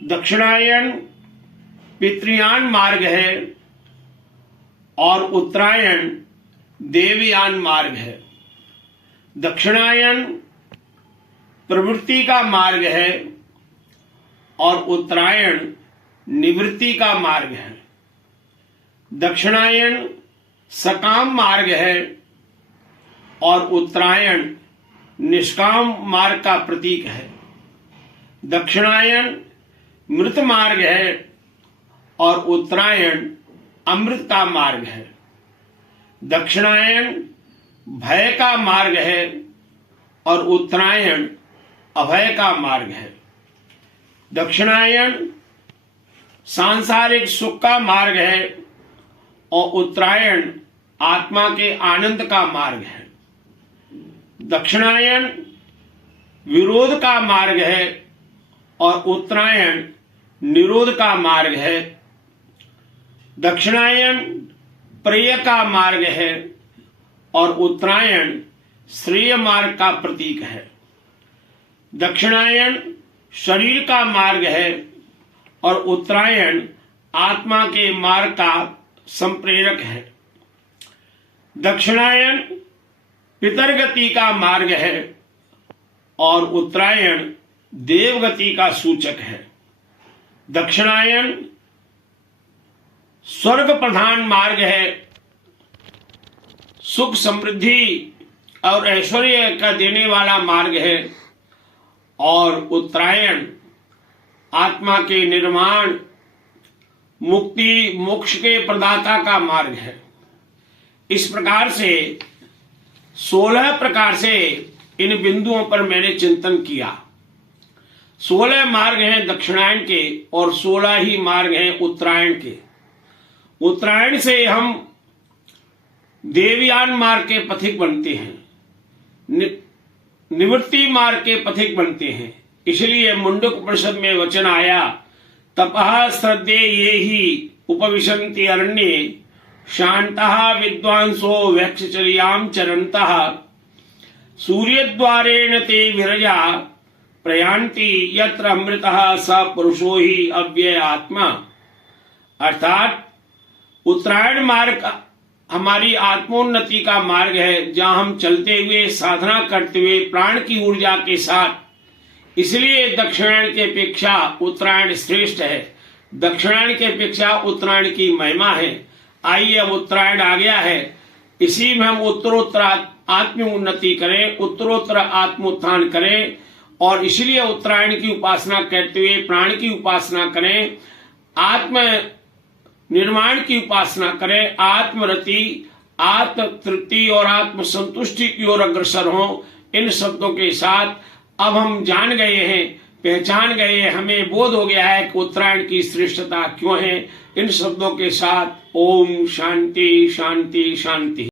दक्षिणायन पितृयान मार्ग है और उत्तरायण देवयान मार्ग है। दक्षिणायन प्रवृत्ति का मार्ग है और उत्तरायण निवृत्ति का मार्ग है। दक्षिणायन सकाम मार्ग है और उत्तरायण निष्काम मार्ग का प्रतीक है। दक्षिणायन मृत मार्ग है और उत्तरायण अमृत का मार्ग है। दक्षिणायन भय का मार्ग है और उत्तरायण अभय का मार्ग है। दक्षिणायन सांसारिक सुख का मार्ग है और उत्तरायण आत्मा के आनंद का मार्ग है। दक्षिणायन विरोध का मार्ग है और उत्तरायण निरोध का मार्ग है। दक्षिणायन प्रिय का मार्ग है और उत्तरायण श्रेय मार्ग का प्रतीक है। दक्षिणायन शरीर का मार्ग है और उत्तरायण आत्मा के मार्ग का संप्रेरक है। दक्षिणायन पितरगति का मार्ग है और उत्तरायण देवगति का सूचक है। दक्षिणायन स्वर्ग प्रधान मार्ग है, सुख समृद्धि और ऐश्वर्य का देने वाला मार्ग है और उत्तरायण आत्मा के निर्माण मुक्ति मोक्ष के प्रदाता का मार्ग है। इस प्रकार से 16 प्रकार से इन बिंदुओं पर मैंने चिंतन किया। 16 मार्ग हैं दक्षिणायन के और 16 ही मार्ग हैं उत्तरायण के। उत्तरायण से हम देवयान मार्ग के पथिक बनते हैं, निवृत्ति मार्ग के पथिक बनते हैं। इसलिए मुंडक उपनिषद में वचन आया, तपः श्रद्धे ये ही उपविशन्ति अरण्ये शांतः विद्वांसो वैक्षचर्यां चरन्तः सूर्यद्वारेण ते विरजा प्रयान्ति यत्र अमृतः स पुरुषो ही अव्यय आत्मा। अर्थात उत्तरायण मार्ग हमारी आत्मोन्नति का मार्ग है, जहां हम चलते हुए साधना करते हुए प्राण की ऊर्जा के साथ, इसलिए दक्षिणायन के अपेक्षा उत्तरायण श्रेष्ठ है। दक्षिणायन के अपेक्षा उत्तरायण की महिमा है। आइए अब उत्तरायण आ गया है, इसी में हम उत्तरोत्तर आत्म उन्नति करें, उत्तरोत्तर आत्मोत्थान करें और इसलिए उत्तरायण की उपासना करते हुए प्राण की उपासना करें, आत्म निर्माण की उपासना करें, आत्मरति, आत्म तृप्ति और आत्म संतुष्टि की ओर अग्रसर हों। इन शब्दों के साथ अब हम जान गए हैं, पहचान गए हैं, हमें बोध हो गया है कि उत्तरायण की श्रेष्ठता क्यों है। इन शब्दों के साथ ओम शांति शांति शांति।